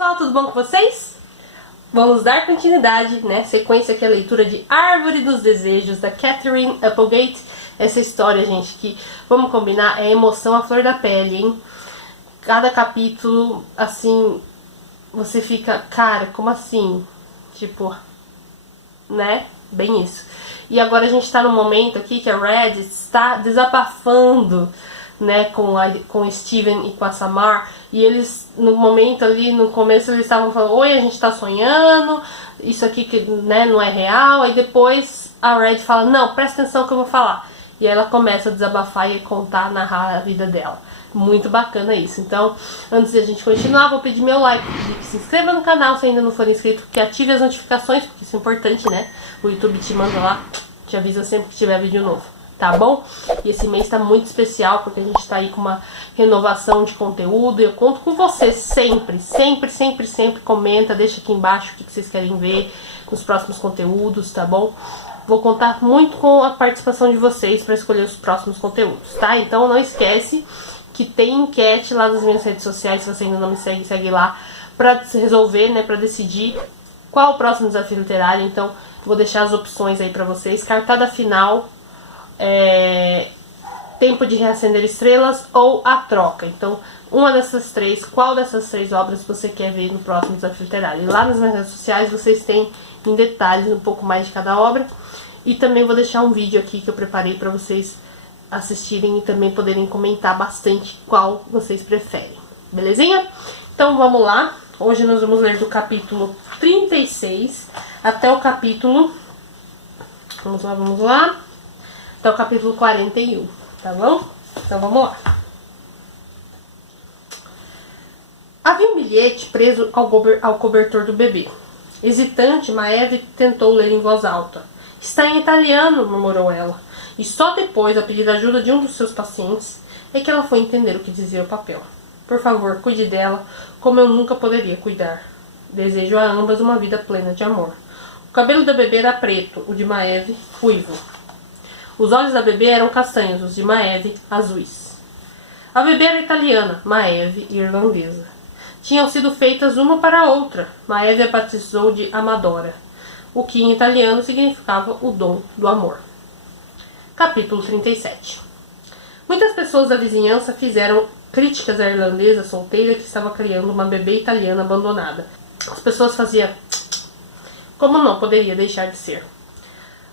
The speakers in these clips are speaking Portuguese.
Pessoal, tudo bom com vocês? Vamos dar continuidade, né? Sequência aqui a leitura de Árvore dos Desejos, da Katherine Applegate. Essa história, gente, que, vamos combinar, é emoção à flor da pele, hein? Cada capítulo, assim, você fica, cara, como assim? Tipo, né? Bem isso. E agora a gente tá num momento aqui que a Red está desabafando, né, com o Steven e com a Samar, e eles, no momento ali, no começo, eles estavam falando, oi, a gente tá sonhando, isso aqui que, né, não é real, aí depois a Red fala, não, presta atenção que eu vou falar, e aí ela começa a desabafar e contar, narrar a vida dela. Muito bacana isso. Então, antes de a gente continuar, vou pedir meu like, pedir que se inscreva no canal se ainda não for inscrito, que ative as notificações, porque isso é importante, né, o YouTube te manda lá, te avisa sempre que tiver vídeo novo. Tá bom? E esse mês tá muito especial, porque a gente tá aí com uma renovação de conteúdo. E eu conto com você sempre, sempre, sempre, sempre. Comenta, deixa aqui embaixo o que vocês querem ver nos próximos conteúdos, tá bom? Vou contar muito com a participação de vocês para escolher os próximos conteúdos, tá? Então não esquece que tem enquete lá nas minhas redes sociais. Se você ainda não me segue, segue lá pra resolver, né? Pra decidir qual o próximo desafio literário. Então vou deixar as opções aí pra vocês. Cartada final, Tempo de Reacender Estrelas ou A Troca. Então, uma dessas três, qual dessas três obras você quer ver no próximo desafio literário? E lá nas minhas redes sociais vocês têm em detalhes um pouco mais de cada obra. E também vou deixar um vídeo aqui que eu preparei para vocês assistirem e também poderem comentar bastante qual vocês preferem. Belezinha? Então vamos lá. Hoje nós vamos ler do capítulo 36 até o capítulo... Vamos lá. Até o capítulo 41, tá bom? Então vamos lá. Havia um bilhete preso ao cobertor do bebê. Hesitante, Maeve tentou ler em voz alta. Está em italiano, murmurou ela. E só depois, a pedir ajuda de um dos seus pacientes, é que ela foi entender o que dizia o papel. Por favor, cuide dela, como eu nunca poderia cuidar. Desejo a ambas uma vida plena de amor. O cabelo da bebê era preto, o de Maeve, ruivo. Os olhos da bebê eram castanhos, os de Maeve, azuis. A bebê era italiana, Maeve, irlandesa. Tinham sido feitas uma para a outra. Maeve a batizou de Amadora, o que em italiano significava o dom do amor. Capítulo 37. Muitas pessoas da vizinhança fizeram críticas à irlandesa solteira que estava criando uma bebê italiana abandonada. As pessoas faziam como não poderia deixar de ser.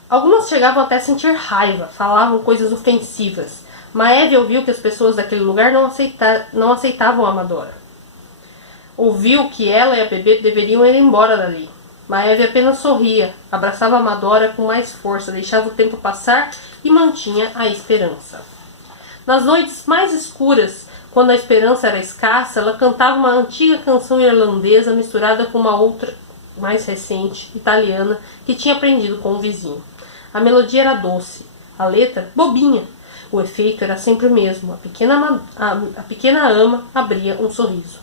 Algumas chegavam até a sentir raiva, falavam coisas ofensivas. Maeve ouviu que as pessoas daquele lugar não aceitavam a Amadora. Ouviu que ela e a bebê deveriam ir embora dali. Maeve apenas sorria, abraçava a Amadora com mais força, deixava o tempo passar e mantinha a esperança. Nas noites mais escuras, quando a esperança era escassa, ela cantava uma antiga canção irlandesa misturada com uma outra, mais recente, italiana, que tinha aprendido com o vizinho. A melodia era doce, a letra bobinha. O efeito era sempre o mesmo. A pequena ama abria um sorriso.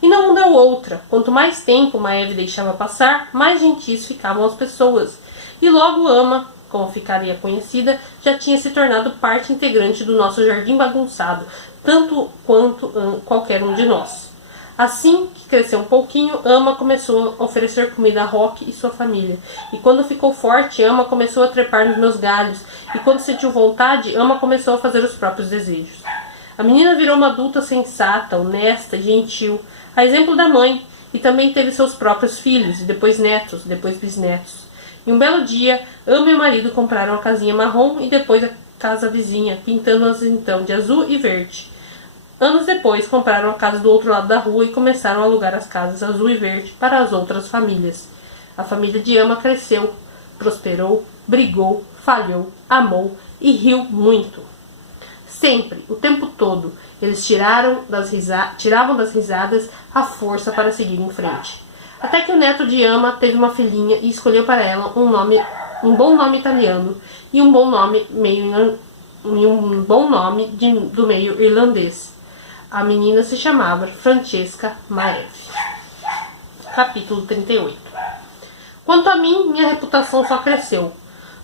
E não deu outra. Quanto mais tempo Maeve deixava passar, mais gentis ficavam as pessoas. E logo Ama, como ficaria conhecida, já tinha se tornado parte integrante do nosso jardim bagunçado, tanto quanto qualquer um de nós. Assim que cresceu um pouquinho, Ama começou a oferecer comida a Rock e sua família. E quando ficou forte, Ama começou a trepar nos meus galhos. E quando sentiu vontade, Ama começou a fazer os próprios desejos. A menina virou uma adulta sensata, honesta, gentil, a exemplo da mãe. E também teve seus próprios filhos, e depois netos, depois bisnetos. E um belo dia, Ama e o marido compraram a casinha marrom e depois a casa vizinha, pintando-as então de azul e verde. Anos depois, compraram a casa do outro lado da rua e começaram a alugar as casas azul e verde para as outras famílias. A família de Ama cresceu, prosperou, brigou, falhou, amou e riu muito. Sempre, o tempo todo, eles tiravam das risadas a força para seguir em frente. Até que o neto de Ama teve uma filhinha e escolheu para ela um bom nome italiano e um bom nome do meio irlandês. A menina se chamava Francesca Maeve. Capítulo 38. Quanto a mim, minha reputação só cresceu.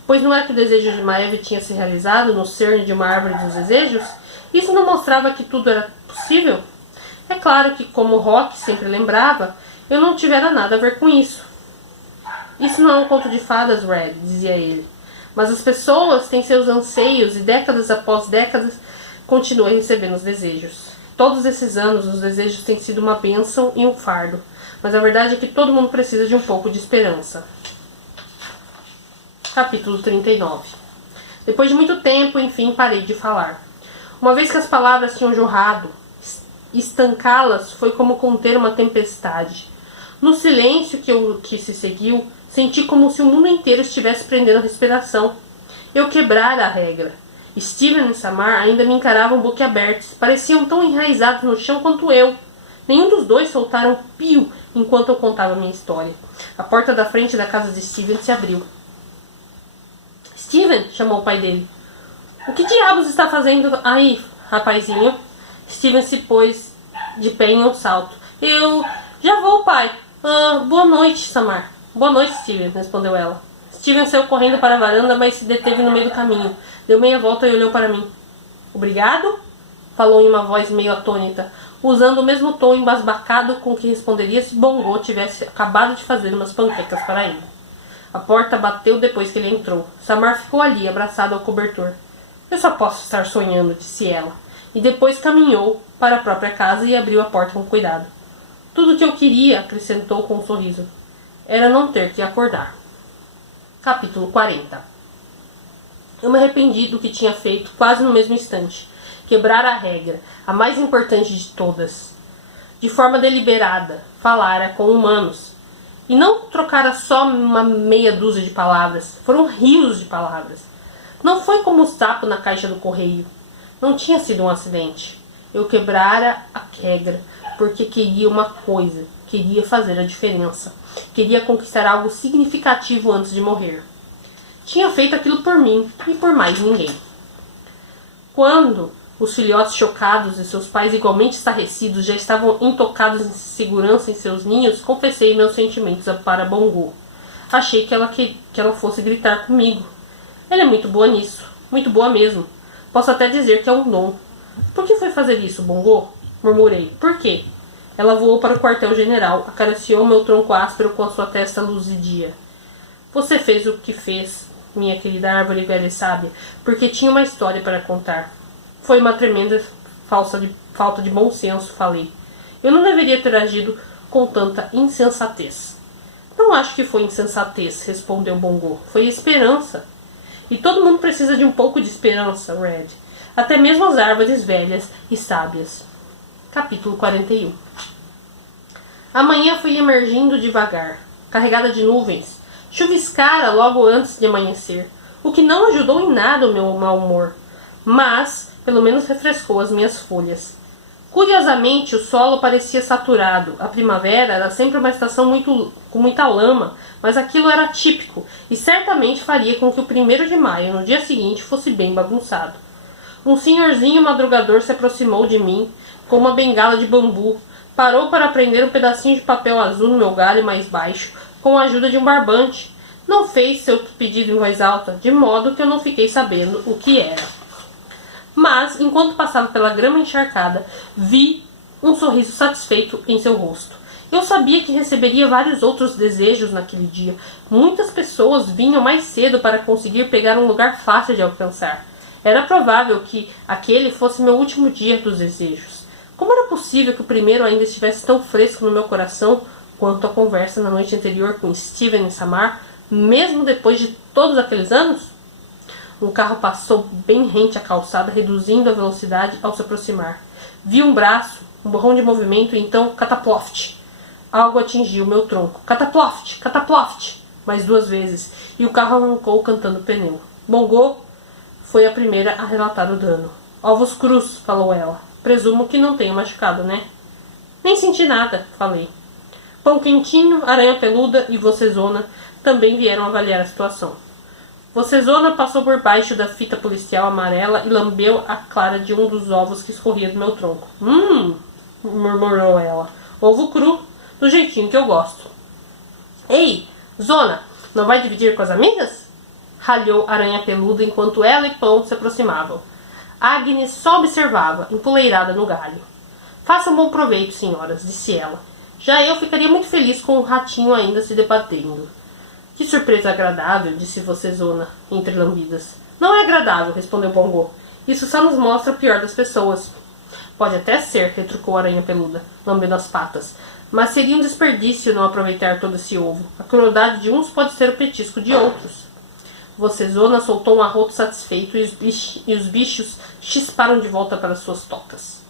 Pois não é que o desejo de Maeve tinha se realizado no cerne de uma árvore dos desejos? Isso não mostrava que tudo era possível? É claro que, como Rock sempre lembrava, eu não tivera nada a ver com isso. Isso não é um conto de fadas, Red, dizia ele. Mas as pessoas têm seus anseios e décadas após décadas continuam recebendo os desejos. Todos esses anos os desejos têm sido uma bênção e um fardo. Mas a verdade é que todo mundo precisa de um pouco de esperança. Capítulo 39. Depois de muito tempo, enfim, parei de falar. Uma vez que as palavras tinham jorrado, estancá-las foi como conter uma tempestade. No silêncio que se seguiu, senti como se o mundo inteiro estivesse prendendo a respiração. Eu quebrara a regra. Steven e Samar ainda me encaravam boquiabertos. Pareciam tão enraizados no chão quanto eu. Nenhum dos dois soltaram pio enquanto eu contava minha história. A porta da frente da casa de Steven se abriu. Steven, chamou o pai dele. O que diabos está fazendo aí, rapazinho? Steven se pôs de pé em um salto. Eu já vou, pai. Boa noite, Samar. Boa noite, Steven, respondeu ela. Steven saiu correndo para a varanda, mas se deteve no meio do caminho. Deu meia volta e olhou para mim. Obrigado? Falou em uma voz meio atônita, usando o mesmo tom embasbacado com que responderia se Bongo tivesse acabado de fazer umas panquecas para ele. A porta bateu depois que ele entrou. Samar ficou ali, abraçado ao cobertor. Eu só posso estar sonhando, disse ela. E depois caminhou para a própria casa e abriu a porta com cuidado. Tudo o que eu queria, acrescentou com um sorriso, era não ter que acordar. Capítulo 40. Eu me arrependi do que tinha feito quase no mesmo instante. Quebrar a regra, a mais importante de todas. De forma deliberada, falara com humanos. E não trocara só uma meia dúzia de palavras. Foram rios de palavras. Não foi como o sapo na caixa do correio. Não tinha sido um acidente. Eu quebrara a regra porque queria uma coisa. Queria fazer a diferença. Queria conquistar algo significativo antes de morrer. Tinha feito aquilo por mim e por mais ninguém. Quando os filhotes chocados e seus pais igualmente estarrecidos já estavam intocados em segurança em seus ninhos, confessei meus sentimentos para Bongo. Achei que ela fosse gritar comigo. Ela é muito boa nisso. Muito boa mesmo. Posso até dizer que é um dom. Por que foi fazer isso, Bongo? Murmurei. Por quê? Ela voou para o quartel-general, acariciou meu tronco áspero com a sua testa luzidia. Você fez o que fez, minha querida árvore velha e sábia, porque tinha uma história para contar. Foi uma tremenda falta de bom senso, falei. Eu não deveria ter agido com tanta insensatez. Não acho que foi insensatez, respondeu Bongo. Foi esperança. E todo mundo precisa de um pouco de esperança, Red. Até mesmo as árvores velhas e sábias. Capítulo 41. A manhã foi emergindo devagar, carregada de nuvens. Chuviscara logo antes de amanhecer, o que não ajudou em nada o meu mau humor, mas pelo menos refrescou as minhas folhas. Curiosamente, o solo parecia saturado. A primavera era sempre uma estação com muita lama, mas aquilo era típico e certamente faria com que o 1º de maio, no dia seguinte, fosse bem bagunçado. Um senhorzinho madrugador se aproximou de mim com uma bengala de bambu, parou para prender um pedacinho de papel azul no meu galho mais baixo, com a ajuda de um barbante. Não fez seu pedido em voz alta, de modo que eu não fiquei sabendo o que era. Mas, enquanto passava pela grama encharcada, vi um sorriso satisfeito em seu rosto. Eu sabia que receberia vários outros desejos naquele dia. Muitas pessoas vinham mais cedo para conseguir pegar um lugar fácil de alcançar. Era provável que aquele fosse meu último dia dos desejos. Como era possível que o primeiro ainda estivesse tão fresco no meu coração quanto a conversa na noite anterior com Steven e Samar, mesmo depois de todos aqueles anos? Um carro passou bem rente à calçada, reduzindo a velocidade ao se aproximar. Vi um braço, um borrão de movimento e então cataploft. Algo atingiu meu tronco. Cataploft! Cataploft! Mais 2 vezes, e o carro arrancou cantando pneu. Bongo foi a primeira a relatar o dano. Ovos crus, falou ela. Presumo que não tenha machucado, né? Nem senti nada, falei. Pão quentinho, aranha peluda e vocêzona também vieram avaliar a situação. Vocêzona passou por baixo da fita policial amarela e lambeu a clara de um dos ovos que escorria do meu tronco. Murmurou ela. Ovo cru, do jeitinho que eu gosto. Ei, Zona, não vai dividir com as amigas? Ralhou aranha peluda enquanto ela e Pão se aproximavam. Agnes só observava, empoleirada no galho. Façam bom proveito, senhoras, disse ela. Já eu ficaria muito feliz com o ratinho ainda se debatendo. Que surpresa agradável, disse Vocezona, entre lambidas. Não é agradável, respondeu Bongo. Isso só nos mostra o pior das pessoas. Pode até ser, retrucou a aranha peluda, lambendo as patas. Mas seria um desperdício não aproveitar todo esse ovo. A crueldade de uns pode ser o petisco de outros. Vocezona soltou um arroto satisfeito e os bichos chisparam de volta para suas tocas.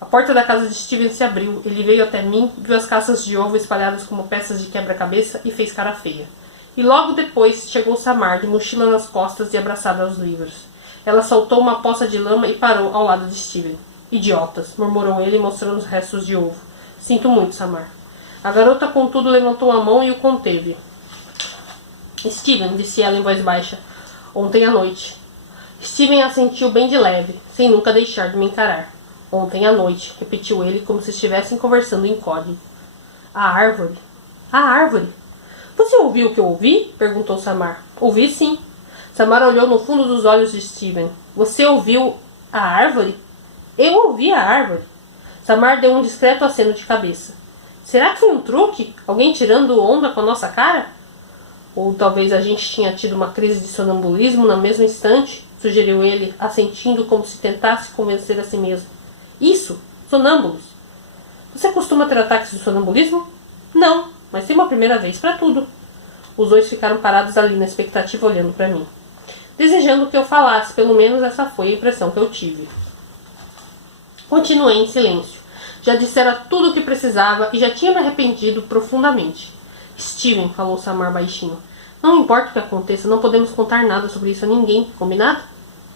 A porta da casa de Steven se abriu. Ele veio até mim, viu as caças de ovo espalhadas como peças de quebra-cabeça e fez cara feia. E logo depois chegou Samar, de mochila nas costas e abraçada aos livros. Ela soltou uma poça de lama e parou ao lado de Steven. Idiotas, murmurou ele, mostrando os restos de ovo. Sinto muito, Samar. A garota, contudo, levantou a mão e o conteve. Steven, disse ela em voz baixa, ontem à noite. Steven assentiu bem de leve, sem nunca deixar de me encarar. Ontem à noite, repetiu ele, como se estivessem conversando em código. A árvore. A árvore. Você ouviu o que eu ouvi? Perguntou Samar. Ouvi sim. Samar olhou no fundo dos olhos de Steven. Você ouviu a árvore? Eu ouvi a árvore. Samar deu um discreto aceno de cabeça. Será que foi um truque? Alguém tirando onda com a nossa cara? Ou talvez a gente tinha tido uma crise de sonambulismo no mesmo instante, sugeriu ele, assentindo como se tentasse convencer a si mesmo. Isso, sonâmbulos. Você costuma ter ataques de sonambulismo? Não, mas tem uma primeira vez para tudo. Os dois ficaram parados ali na expectativa olhando para mim. Desejando que eu falasse, pelo menos essa foi a impressão que eu tive. Continuei em silêncio. Já dissera tudo o que precisava e já tinha me arrependido profundamente. Steven, falou Samar baixinho. Não importa o que aconteça, não podemos contar nada sobre isso a ninguém. Combinado?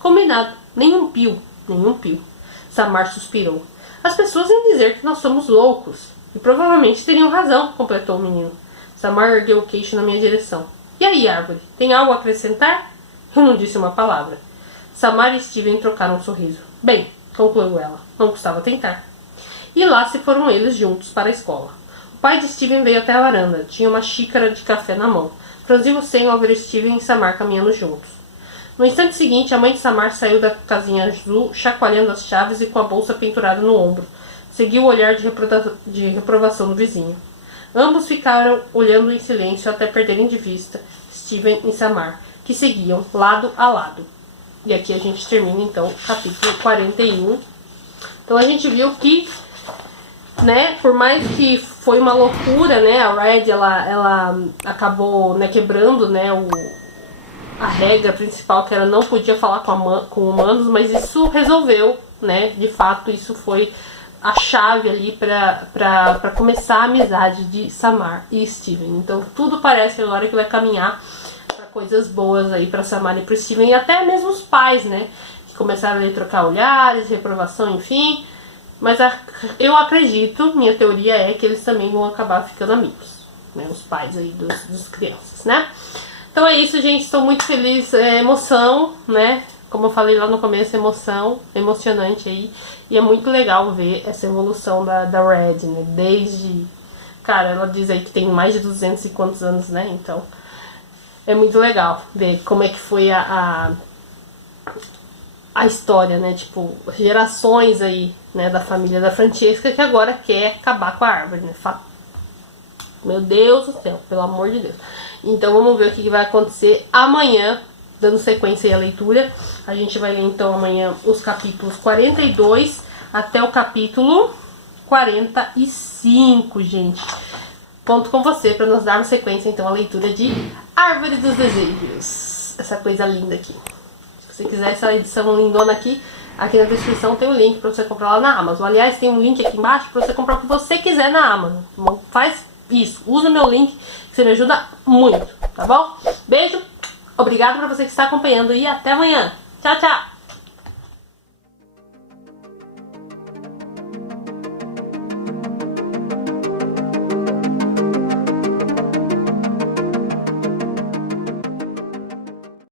Combinado. Nenhum pio. Nenhum pio. Samar suspirou. As pessoas iam dizer que nós somos loucos. E provavelmente teriam razão, completou o menino. Samar ergueu o queixo na minha direção. E aí, árvore? Tem algo a acrescentar? Eu não disse uma palavra. Samar e Steven trocaram um sorriso. Bem, concluiu ela. Não custava tentar. E lá se foram eles juntos para a escola. O pai de Steven veio até a varanda. Tinha uma xícara de café na mão. Franziu o senho ao ver Steven e Samar caminhando juntos. No instante seguinte, a mãe de Samar saiu da casinha azul, chacoalhando as chaves e com a bolsa pendurada no ombro. Seguiu o olhar de reprovação do vizinho. Ambos ficaram olhando em silêncio até perderem de vista Steven e Samar, que seguiam lado a lado. E aqui a gente termina, então, o capítulo 41. Então a gente viu que, né, por mais que foi uma loucura, né, a Red, ela acabou, né, quebrando, né, a regra principal, que ela não podia falar com humanos, mas isso resolveu, né, de fato isso foi a chave ali para começar a amizade de Samar e Steven. Então tudo parece agora que vai caminhar para coisas boas aí para Samar e para Steven, e até mesmo os pais, né, que começaram a trocar olhares, reprovação, enfim. Mas eu acredito, minha teoria é que eles também vão acabar ficando amigos, né, os pais aí dos crianças, né. Então é isso, gente, estou muito feliz, emoção, né, como eu falei lá no começo, emoção, emocionante aí, e é muito legal ver essa evolução da Red, né, desde, cara, ela diz aí que tem mais de 200 e quantos anos, né, então é muito legal ver como é que foi a história, né, tipo, gerações aí, né, da família da Francesca, que agora quer acabar com a árvore, né, meu Deus do céu, pelo amor de Deus. Então vamos ver o que vai acontecer amanhã, dando sequência aí à leitura. A gente vai ler então amanhã os capítulos 42 até o capítulo 45, gente. Conto com você para nós darmos sequência então à leitura de Árvore dos Desejos. Essa coisa linda aqui. Se você quiser essa edição lindona aqui na descrição tem o link para você comprar lá na Amazon. Aliás, tem um link aqui embaixo para você comprar o que você quiser na Amazon. Bom, faz isso, usa meu link, que você me ajuda muito, tá bom? Beijo, obrigado para você que está acompanhando e até amanhã. Tchau, tchau!